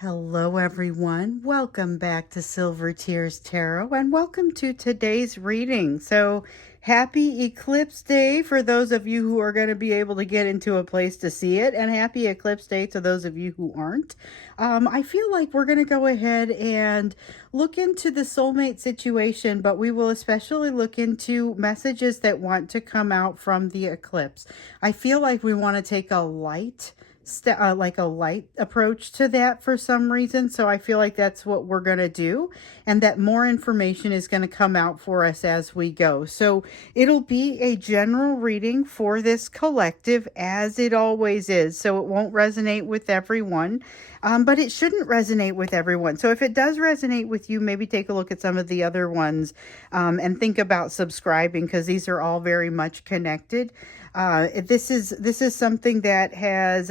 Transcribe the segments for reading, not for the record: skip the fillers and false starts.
Hello, everyone. Welcome back to Silver Tears Tarot and welcome to today's reading. So, happy Eclipse Day for those of you who are going to be able to get into a place to see it, and happy Eclipse Day to those of you who aren't. I feel like we're going to go ahead and look into the soulmate situation, but we will especially look into messages that want to come out from the eclipse. I feel like we want to take a light approach to that for some reason. So I feel like that's what we're going to do, and that more information is going to come out for us as we go. So it'll be a general reading for this collective, as it always is. So it won't resonate with everyone, but it shouldn't resonate with everyone. So if it does resonate with you, maybe take a look at some of the other ones and think about subscribing, because these are all very much connected. This is something that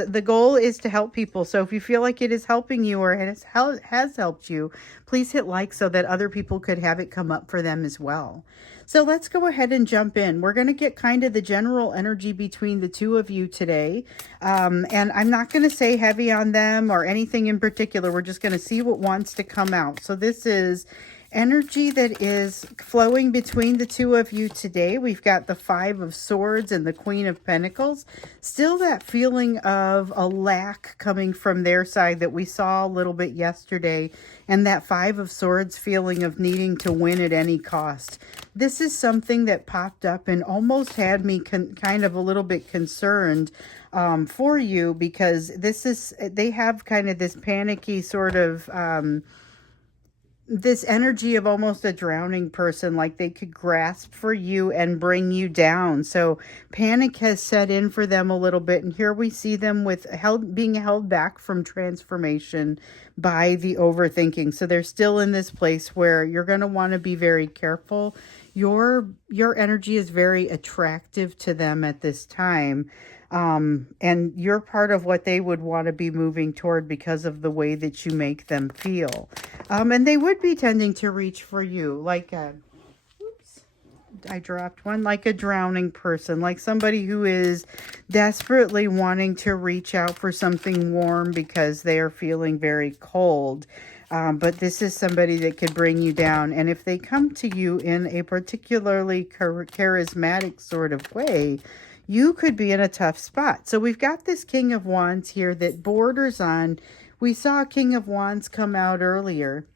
the goal is to help people. So if you feel like it is helping you or has helped you, please hit like so that other people could have it come up for them as well. So let's go ahead and jump in. We're going to get kind of the general energy between the two of you today. And I'm not going to say heavy on them or anything in particular. We're just going to see what wants to come out. So this is energy that is flowing between the two of you today. We've got the Five of Swords and the Queen of Pentacles. Still that feeling of a lack coming from their side that we saw a little bit yesterday. And that Five of Swords feeling of needing to win at any cost. This is something that popped up and almost had me kind of a little bit concerned for you, because they have kind of this panicky sort of this energy of almost a drowning person, like they could grasp for you and bring you down. So panic has set in for them a little bit, and here we see them with being held back from transformation by the overthinking. So they're still in this place where you're going to want to be very careful. Your energy is very attractive to them at this time. And you're part of what they would want to be moving toward because of the way that you make them feel. And they would be tending to reach for you like I dropped one, like a drowning person, like somebody who is desperately wanting to reach out for something warm because they are feeling very cold. But this is somebody that could bring you down. And if they come to you in a particularly charismatic sort of way, you could be in a tough spot. So we've got this King of Wands here that borders on, we saw King of Wands come out earlier.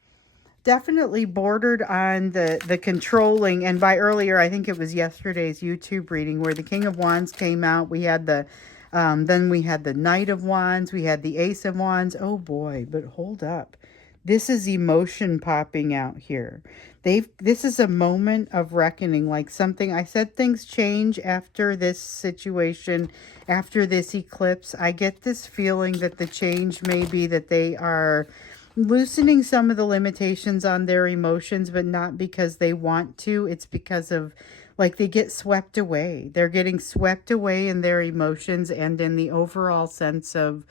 Definitely bordered on the controlling, and by earlier, I think it was yesterday's YouTube reading where the King of Wands came out. We had then we had the Knight of Wands, we had the Ace of Wands. Oh boy, but hold up. This is emotion popping out here. This is a moment of reckoning, like something, I said things change after this situation, after this eclipse. I get this feeling that the change may be that they are loosening some of the limitations on their emotions, but not because they want to. It's because of, like, they get swept away. They're getting swept away in their emotions and in the overall sense of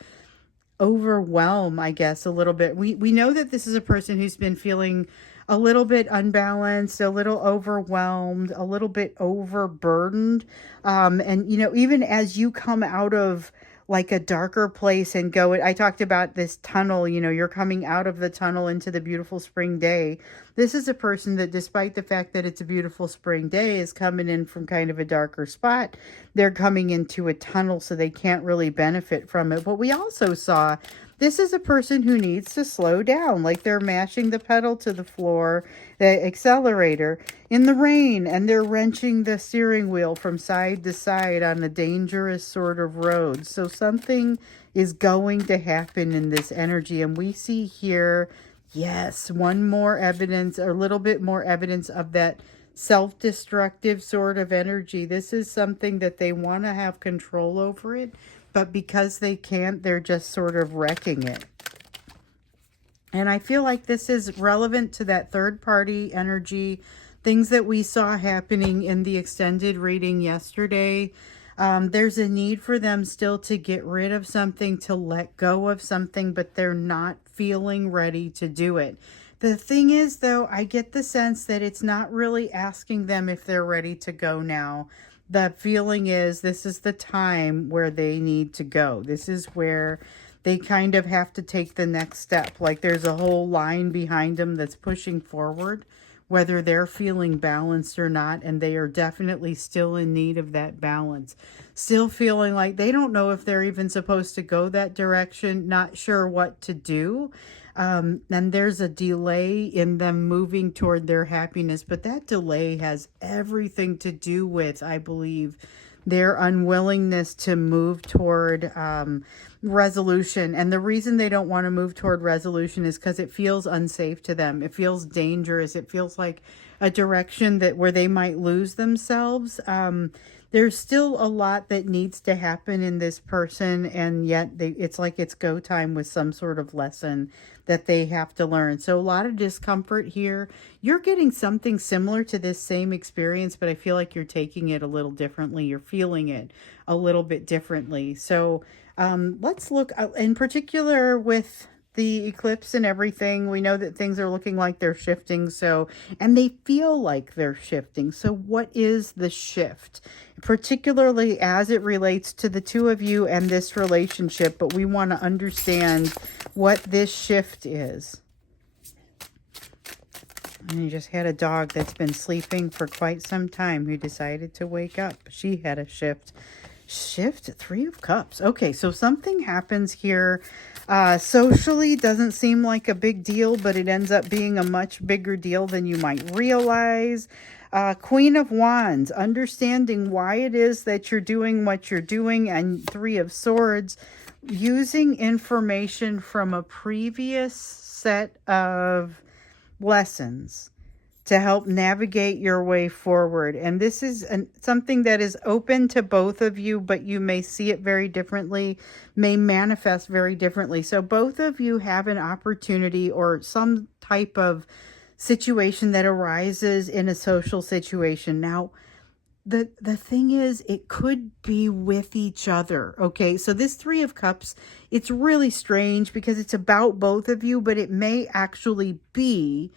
overwhelm, I guess, a little bit. We know that this is a person who's been feeling a little bit unbalanced, a little overwhelmed, a little bit overburdened. And, you know, even as you come out of like a darker place and go, I talked about this tunnel, you know, you're coming out of the tunnel into the beautiful spring day. This is a person that, despite the fact that it's a beautiful spring day, is coming in from kind of a darker spot. They're coming into a tunnel, so they can't really benefit from it. But we also saw this is a person who needs to slow down, like they're mashing the pedal to the floor, the accelerator in the rain, and they're wrenching the steering wheel from side to side on a dangerous sort of road. So something is going to happen in this energy, and we see here, yes, one more evidence, a little bit more evidence of that self-destructive sort of energy. This is something that they want to have control over it, but because they can't, they're just sort of wrecking it. And I feel like this is relevant to that third-party energy, things that we saw happening in the extended reading yesterday. There's a need for them still to get rid of something, to let go of something, but they're not feeling ready to do it. The thing is, though, I get the sense that it's not really asking them if they're ready to go now. The feeling is this is the time where they need to go. This is where they kind of have to take the next step. Like there's a whole line behind them that's pushing forward, whether they're feeling balanced or not, and they are definitely still in need of that balance. Still feeling like they don't know if they're even supposed to go that direction, not sure what to do. And there's a delay in them moving toward their happiness, but that delay has everything to do with, I believe, their unwillingness to move toward resolution. And the reason they don't want to move toward resolution is because it feels unsafe to them. It feels dangerous. It feels like a direction that where they might lose themselves. There's still a lot that needs to happen in this person, and yet it's like it's go time with some sort of lesson that they have to learn. So a lot of discomfort here. You're getting something similar to this same experience, but I feel like you're taking it a little differently. You're feeling it a little bit differently. So let's look in particular with the eclipse and everything. We know that things are looking like they're shifting, so, and they feel like they're shifting. So what is the shift, particularly as it relates to the two of you and this relationship? But we want to understand what this shift is. And you just had a dog that's been sleeping for quite some time who decided to wake up. She had a shift. Three of Cups. Okay, so something happens here. Socially doesn't seem like a big deal, but it ends up being a much bigger deal than you might realize. Queen of Wands, understanding why it is that you're doing what you're doing, and Three of Swords, using information from a previous set of lessons to help navigate your way forward. And this is something that is open to both of you, but you may see it very differently, may manifest very differently. So both of you have an opportunity or some type of situation that arises in a social situation. Now, the thing is, it could be with each other. Okay, so this Three of Cups, it's really strange because it's about both of you, but it may actually be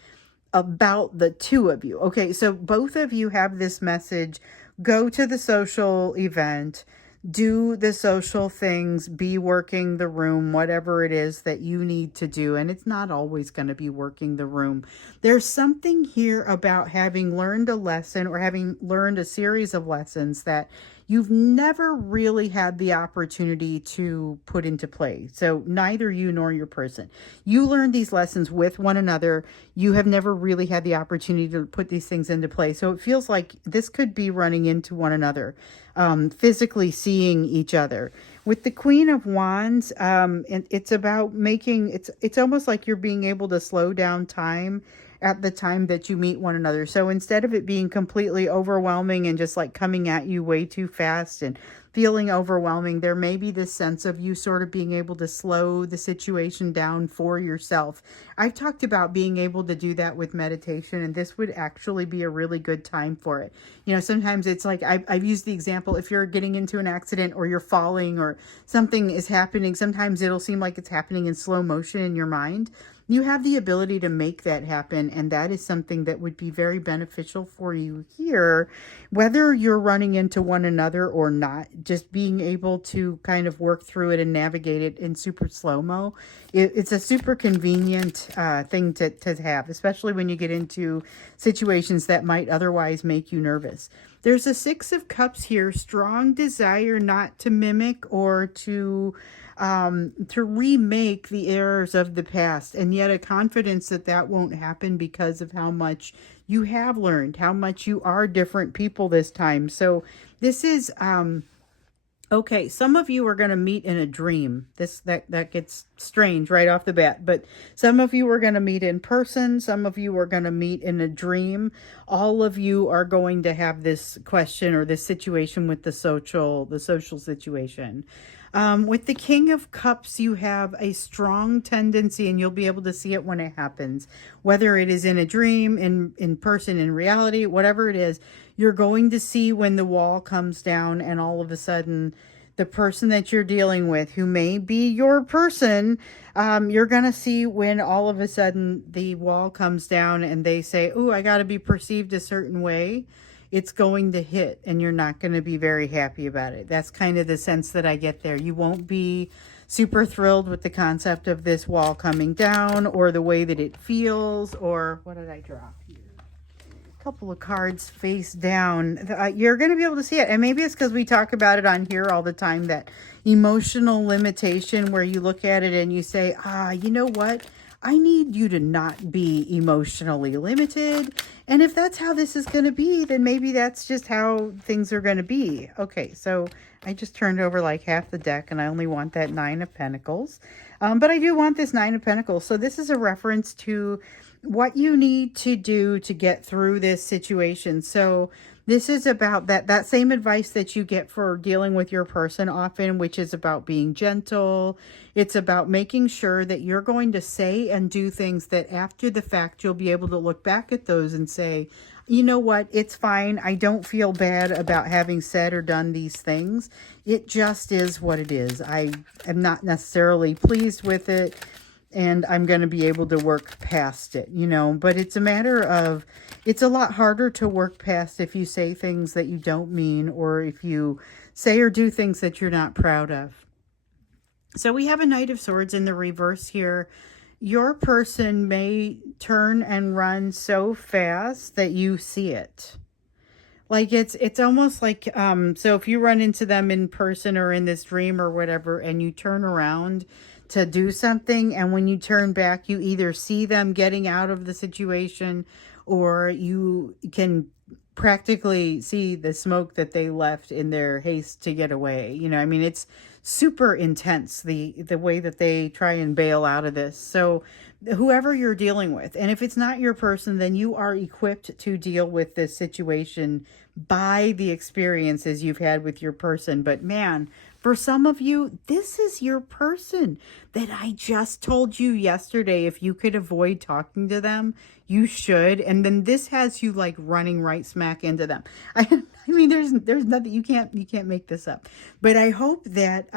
about the two of you. Okay, so both of you have this message: go to the social event, do the social things, be working the room, whatever it is that you need to do. And it's not always going to be working the room. There's something here about having learned a lesson or having learned a series of lessons that you've never really had the opportunity to put into play. So neither you nor your person. You learned these lessons with one another. You have never really had the opportunity to put these things into play. So it feels like this could be running into one another, physically seeing each other. With the Queen of Wands, it's about making, it's almost like you're being able to slow down time at the time that you meet one another. So instead of it being completely overwhelming and just like coming at you way too fast and feeling overwhelming, there may be this sense of you sort of being able to slow the situation down for yourself. I've talked about being able to do that with meditation, and this would actually be a really good time for it. You know, sometimes it's like, I've used the example, if you're getting into an accident or you're falling or something is happening, sometimes it'll seem like it's happening in slow motion in your mind. You have the ability to make that happen, and that is something that would be very beneficial for you here, whether you're running into one another or not. Just being able to kind of work through it and navigate it in super slow-mo. It's a super convenient thing to have, especially when you get into situations that might otherwise make you nervous. There's a Six of Cups here, strong desire not to mimic or to remake the errors of the past, and yet a confidence that that won't happen because of how much you have learned, how much you are different people this time. So this is okay, some of you are going to meet in a dream. That gets strange right off the bat, but some of you are going to meet in person, some of you are going to meet in a dream. All of you are going to have this question or this situation with the social situation. With the King of Cups, you have a strong tendency, and you'll be able to see it when it happens, whether it is in a dream, in person, in reality, whatever it is, you're going to see when the wall comes down and all of a sudden the person that you're dealing with, who may be your person, you're going to see when all of a sudden the wall comes down and they say, "Oh, I got to be perceived a certain way." It's going to hit and you're not going to be very happy about it. That's kind of the sense that I get there. You won't be super thrilled with the concept of this wall coming down, or the way that it feels, or what did I drop here? Couple of cards face down. You're going to be able to see it, and maybe it's because we talk about it on here all the time, that emotional limitation, where you look at it and you say, you know what, I need you to not be emotionally limited, and if that's how this is going to be, then maybe that's just how things are going to be. Okay, so I just turned over like half the deck, and I only want that Nine of Pentacles, but I do want this Nine of Pentacles. So this is a reference to what you need to do to get through this situation. So this is about that same advice that you get for dealing with your person often, which is about being gentle. It's about making sure that you're going to say and do things that after the fact, you'll be able to look back at those and say, you know what, it's fine. I don't feel bad about having said or done these things. It just is what it is. I am not necessarily pleased with it, and I'm going to be able to work past it, you know. But it's a matter of, it's a lot harder to work past if you say things that you don't mean, or if you say or do things that you're not proud of. So we have a Knight of Swords in the reverse here. Your person may turn and run so fast that you see it. Like it's almost like, so if you run into them in person or in this dream or whatever, and you turn around to do something, and when you turn back, you either see them getting out of the situation, or you can practically see the smoke that they left in their haste to get away. You know, I mean, it's super intense, the way that they try and bail out of this. So whoever you're dealing with, and if it's not your person, then you are equipped to deal with this situation by the experiences you've had with your person. But man, for some of you, this is your person that I just told you yesterday. If you could avoid talking to them, you should. And then this has you like running right smack into them. I mean, there's nothing, you can't make this up. But I hope that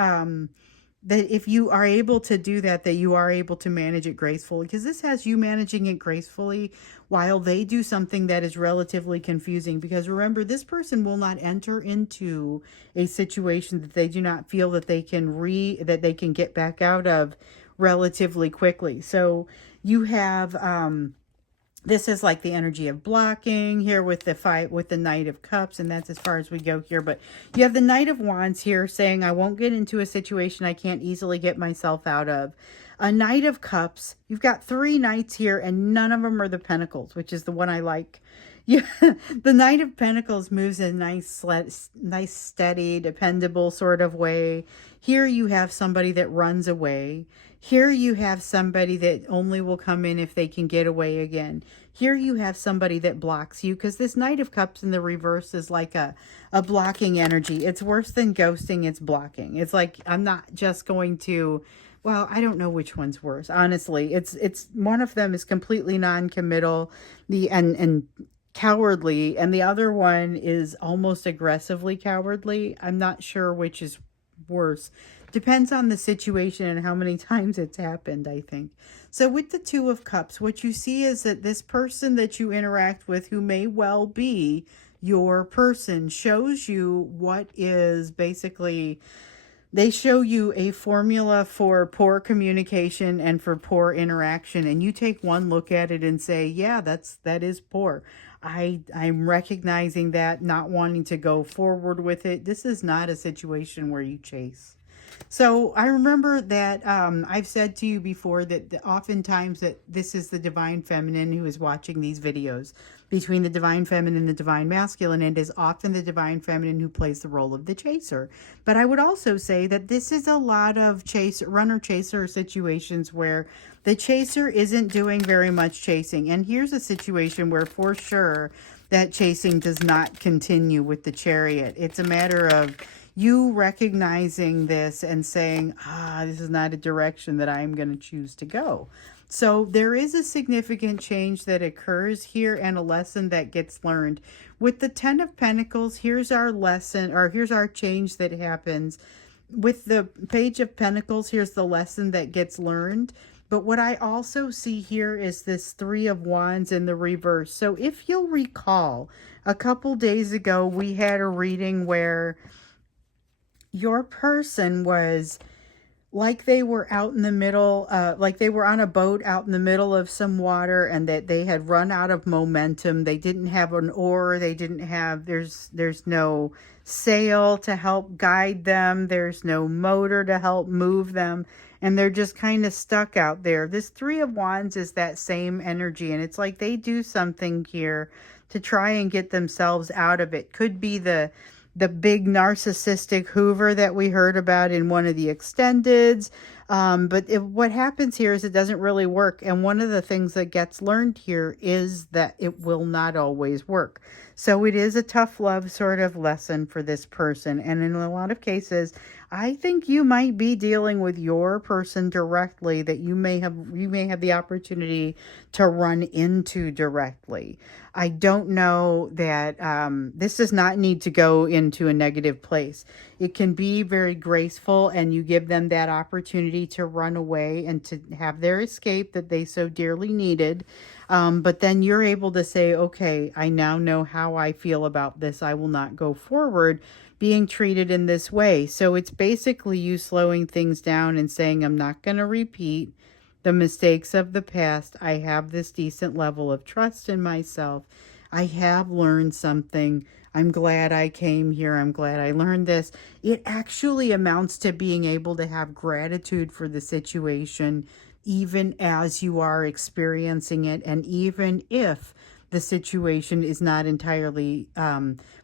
that if you are able to do that, that you are able to manage it gracefully, because this has you managing it gracefully while they do something that is relatively confusing. Because remember, this person will not enter into a situation that they do not feel that they can get back out of relatively quickly. So you have this is like the energy of blocking here with the Knight of Cups, and that's as far as we go here. But you have the Knight of Wands here saying, I won't get into a situation I can't easily get myself out of. A Knight of Cups, you've got 3 knights here, and none of them are the Pentacles, which is the one I like. Yeah, the Knight of Pentacles moves in a nice, steady, dependable sort of way. Here you have somebody that runs away. Here you have somebody that only will come in if they can get away again. Here you have somebody that blocks you, because this Knight of Cups in the reverse is like a blocking energy. It's worse than ghosting, it's blocking. It's like, I'm not just going to, well, I don't know which one's worse, honestly. It's one of them is completely non-committal, and cowardly, and the other one is almost aggressively cowardly. I'm not sure which is worse. Depends on the situation and how many times it's happened, I think. So with the Two of Cups, what you see is that this person that you interact with, who may well be your person, shows you what is basically, they show you a formula for poor communication and for poor interaction. And you take one look at it and say, yeah, that is poor. I'm recognizing that, not wanting to go forward with it. This is not a situation where you chase. So I remember that I've said to you before that oftentimes that this is the Divine Feminine who is watching these videos. Between the Divine Feminine and the Divine Masculine, it is often the Divine Feminine who plays the role of the chaser. But I would also say that this is a lot of runner-chaser situations where the chaser isn't doing very much chasing. And here's a situation where for sure that chasing does not continue with the Chariot. It's a matter of you recognizing this and saying, this is not a direction that I'm going to choose to go. So there is a significant change that occurs here and a lesson that gets learned. With the Ten of Pentacles, here's our lesson, or here's our change that happens. With the Page of Pentacles, here's the lesson that gets learned. But what I also see here is this Three of Wands in the reverse. So if you'll recall, a couple days ago, we had a reading where your person was like they were out in the middle, like they were on a boat out in the middle of some water, and that they had run out of momentum. They didn't have an oar. They didn't have, there's no sail to help guide them. There's no motor to help move them. And they're just kind of stuck out there. This Three of Wands is that same energy. And it's like they do something here to try and get themselves out of it. Could be the big narcissistic Hoover that we heard about in one of the extendeds. What happens here is it doesn't really work. And one of the things that gets learned here is that it will not always work. So it is a tough love sort of lesson for this person. And in a lot of cases, I think you might be dealing with your person directly that you may have the opportunity to run into directly. I don't know that this does not need to go into a negative place. It can be very graceful, and you give them that opportunity to run away and to have their escape that they so dearly needed. But then you're able to say, okay, I now know how I feel about this. I will not go forward being treated in this way. So it's basically you slowing things down and saying, I'm not going to repeat the mistakes of the past. I have this decent level of trust in myself. I have learned something. I'm glad I came here. I'm glad I learned this. It actually amounts to being able to have gratitude for the situation, even as you are experiencing it, and even if the situation is not entirely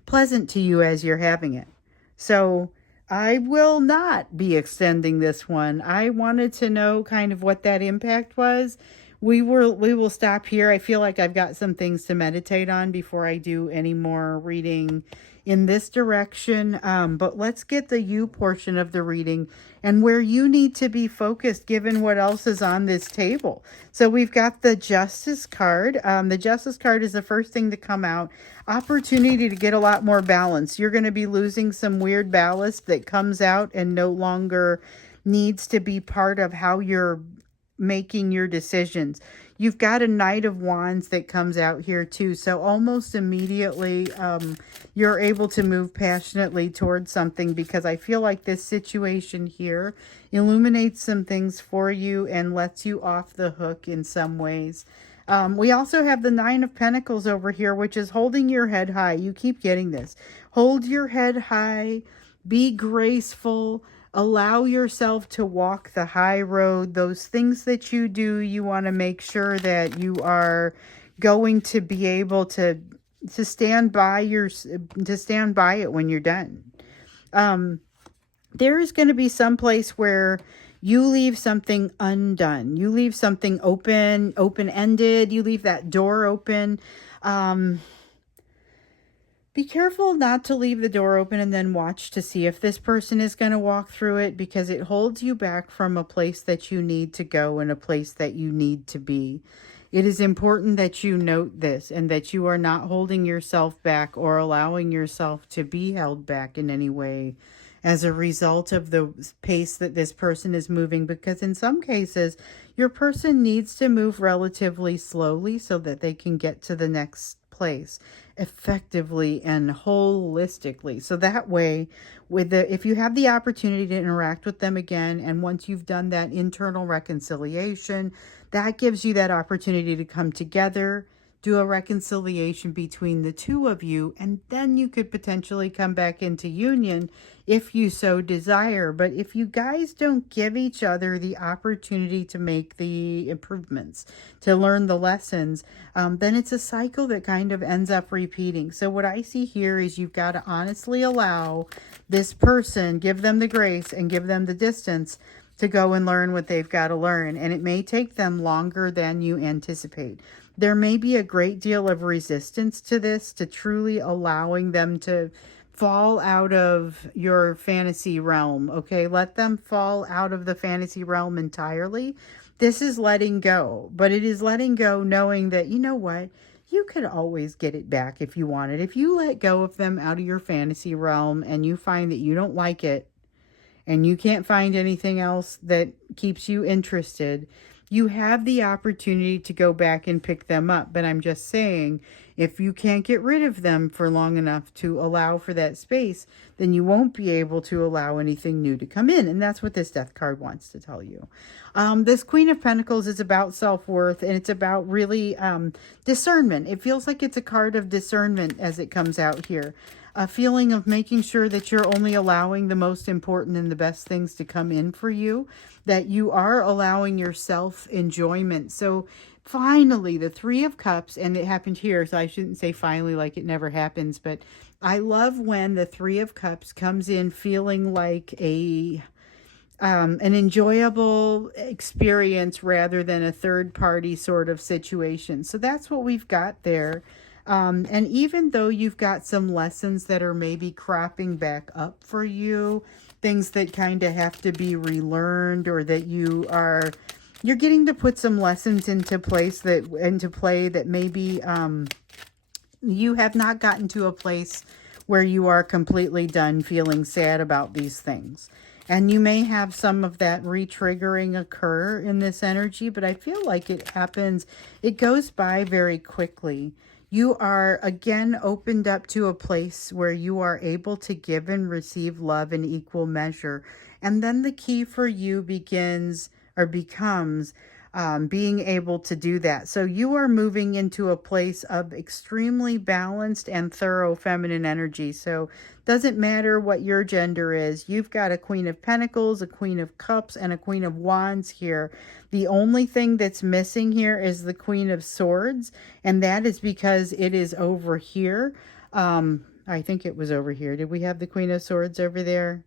pleasant to you as you're having it. So I will not be extending this one. I wanted to know kind of what that impact was. We will stop here. I feel like I've got some things to meditate on before I do any more reading in this direction. But let's get the you portion of the reading and where you need to be focused given what else is on this table. So we've got the Justice card. The Justice card is the first thing to come out. Opportunity to get a lot more balance. You're going to be losing some weird ballast that comes out and no longer needs to be part of how you're making your decisions. You've got a Knight of Wands that comes out here too. So almost immediately you're able to move passionately towards something, because I feel like this situation here illuminates some things for you and lets you off the hook in some ways. We also have the Nine of Pentacles over here, which is holding your head high. You keep getting this. Hold your head high. Be graceful. Allow yourself to walk the high road. Those things that you do, you want to make sure that you are going to be able to stand by it when you're done. There is going to be some place where you leave something undone. You leave something open-ended. You leave that door open. Be careful not to leave the door open and then watch to see if this person is going to walk through it, because it holds you back from a place that you need to go and a place that you need to be. It is important that you note this and that you are not holding yourself back or allowing yourself to be held back in any way as a result of the pace that this person is moving, because in some cases, your person needs to move relatively slowly so that they can get to the next place effectively and holistically. So that way, if you have the opportunity to interact with them again, and once you've done that internal reconciliation, that gives you that opportunity to come together, do a reconciliation between the two of you, and then you could potentially come back into union if you so desire. But if you guys don't give each other the opportunity to make the improvements, to learn the lessons, then it's a cycle that kind of ends up repeating. So what I see here is you've got to honestly allow this person, give them the grace and give them the distance to go and learn what they've got to learn. And it may take them longer than you anticipate. There may be a great deal of resistance to this, to truly allowing them to fall out of your fantasy realm. Okay, let them fall out of the fantasy realm entirely. This is letting go, but it is letting go knowing that, you know what, you could always get it back if you wanted. If you let go of them out of your fantasy realm and you find that you don't like it and you can't find anything else that keeps you interested, you have the opportunity to go back and pick them up. But I'm just saying, if you can't get rid of them for long enough to allow for that space, then you won't be able to allow anything new to come in. And that's what this Death card wants to tell you. This Queen of Pentacles is about self-worth, and it's about really discernment. It feels like it's a card of discernment as it comes out here. A feeling of making sure that you're only allowing the most important and the best things to come in for you, that you are allowing yourself enjoyment. So finally, the Three of Cups, and it happened here, so I shouldn't say finally like it never happens, but I love when the Three of Cups comes in feeling like an enjoyable experience rather than a third party sort of situation. So that's what we've got there. And even though you've got some lessons that are maybe cropping back up for you, things that kind of have to be relearned, or that you're getting to put some lessons into play that maybe you have not gotten to a place where you are completely done feeling sad about these things. And you may have some of that re-triggering occur in this energy, but I feel like it happens, it goes by very quickly. You are again opened up to a place where you are able to give and receive love in equal measure. And then the key for you becomes being able to do that. So you are moving into a place of extremely balanced and thorough feminine energy. So doesn't matter what your gender is. You've got a Queen of Pentacles, a Queen of Cups, and a Queen of Wands here. The only thing that's missing here is the Queen of Swords, and that is because it is over here. I think it was over here. Did we have the Queen of Swords over there?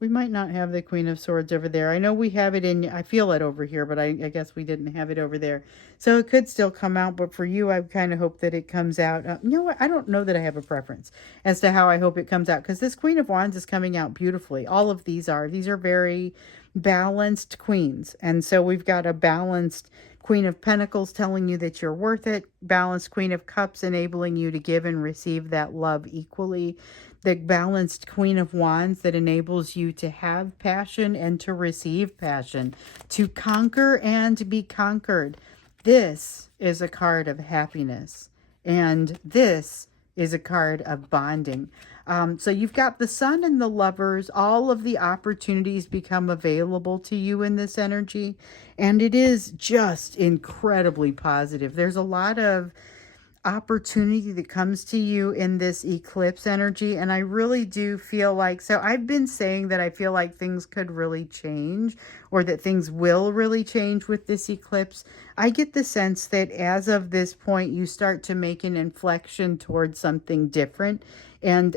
We might not have the Queen of Swords over there. I know we have it in, I feel it over here, but I guess we didn't have it over there. So it could still come out, but for you, I kind of hope that it comes out. You know what? I don't know that I have a preference as to how I hope it comes out, because this Queen of Wands is coming out beautifully. All of these are. These are very balanced queens. And so we've got a balanced Queen of Pentacles telling you that you're worth it. Balanced Queen of Cups enabling you to give and receive that love equally. The balanced Queen of Wands that enables you to have passion and to receive passion, to conquer and to be conquered. This is a card of happiness, and this is a card of bonding. So you've got the Sun and the Lovers. All of the opportunities become available to you in this energy, and it is just incredibly positive. There's a lot of opportunity that comes to you in this eclipse energy, and I really do feel like, so I've been saying that I feel like things could really change, or that things will really change with this eclipse. I get the sense that as of this point you start to make an inflection towards something different, and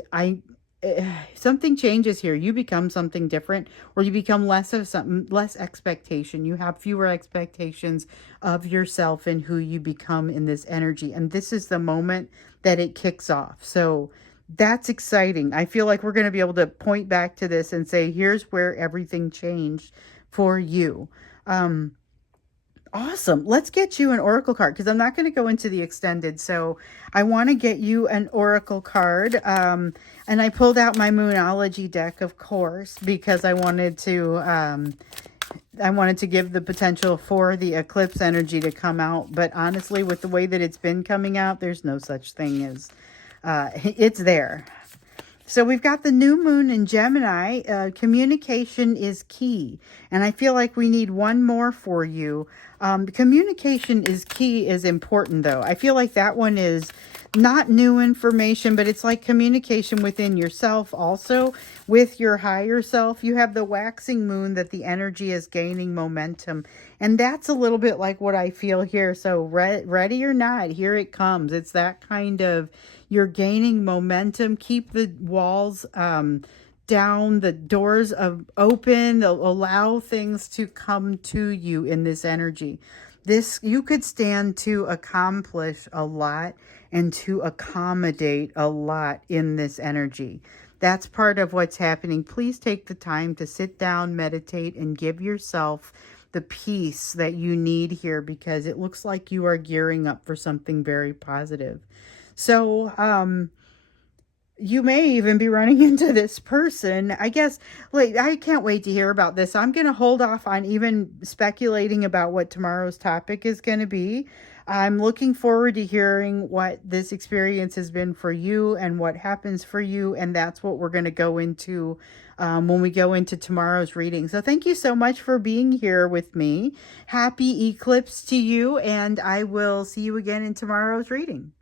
something changes here. You become something different, or you become less of something, less expectation. You have fewer expectations of yourself and who you become in this energy. And this is the moment that it kicks off. So that's exciting. I feel like we're going to be able to point back to this and say, here's where everything changed for you. Awesome. Let's get you an oracle card, because I'm not going to go into the extended. So I want to get you an oracle card. And I pulled out my Moonology deck, of course, because I wanted to give the potential for the eclipse energy to come out. But honestly, with the way that it's been coming out, there's no such thing as it's there. So we've got the new moon in Gemini. Communication is key. And I feel like we need one more for you. Communication is key is important, though. I feel like that one is not new information, but it's like communication within yourself, also with your higher self. You have the waxing moon that the energy is gaining momentum. And that's a little bit like what I feel here. So ready or not, here it comes. It's that kind of, you're gaining momentum. Keep the walls down, the doors open. They'll allow things to come to you in this energy. You could stand to accomplish a lot and to accommodate a lot in this energy. That's part of what's happening. Please take the time to sit down, meditate, and give yourself the peace that you need here, because it looks like you are gearing up for something very positive. So, You may even be running into this person. I guess, like, I can't wait to hear about this. I'm going to hold off on even speculating about what tomorrow's topic is going to be. I'm looking forward to hearing what this experience has been for you and what happens for you. And that's what we're going to go into when we go into tomorrow's reading. So thank you so much for being here with me. Happy eclipse to you. And I will see you again in tomorrow's reading.